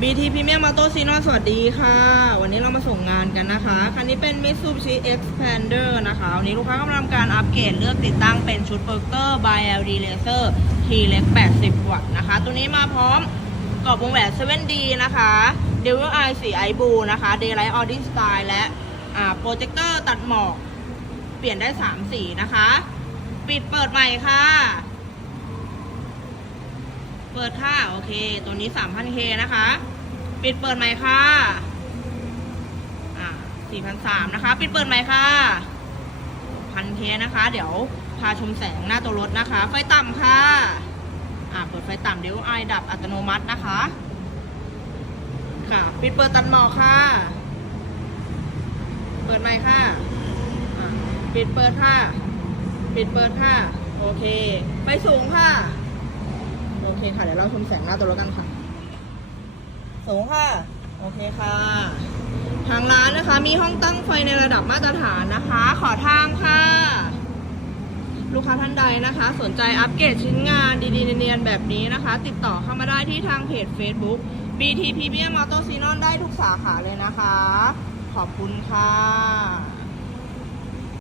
BT Premium Auto s e n o สวัสดีค่ะ วันนี้เรามาส่งงานกันนะคะ คันนี้เป็น Mitsubishi Xpander นะคะ วันนี้ลูกค้ากำลังการอัปเกรดเลือกติดตั้งเป็นชุดเบอร์เกอร์ by LD Laser T เล็ก80 วัตต์นะคะ ตัวนี้มาพร้อมกรอบวงแหวน 7D นะคะ Devil Eye สีไอบูนะคะ Daylight Audi Style และอ่าโปรเจคเตอร์ตัดหมอก เปลี่ยนได้ 3 สีนะคะ ปิดเปิดใหม่ค่ะ เปิดค่ะ โอเค ตัวนี้ 3,000K นะคะ ปิดเปิดใหม่ค่ะอ่า4,300นะคะ ปิดเปิดใหม่ค่ะ 1,000K นะคะ เดี๋ยวพาชมแสงหน้าตัวรถนะคะ ไฟต่ำค่ะ อ่า เปิดไฟต่ำเดี๋ยวไอดับอัตโนมัตินะคะ ค่ะ ปิดเปิดตัดหมอกค่ะ เปิดใหม่ค่ะปิดเปิดค่ะ ปิดเปิดค่ะ โอเคไฟสูงค่ะ โอเคค่ะ เดี๋ยวเราชมแสงหน้าตัวรถกันค่ะ สูงค่ะ โอเคค่ะ ทางร้านนะคะ มีห้องตั้งไฟในระดับมาตรฐานนะคะ ขอทางค่ะ ลูกค้าท่านใดนะคะ สนใจอัปเกรดชิ้นงานดีๆเนียนๆแบบนี้นะคะ ติดต่อเข้ามาได้ที่ทางเพจ Facebook BT Premium Auto s e n o n ได้ทุกสาขาเลยนะคะ ขอบคุณค่ะ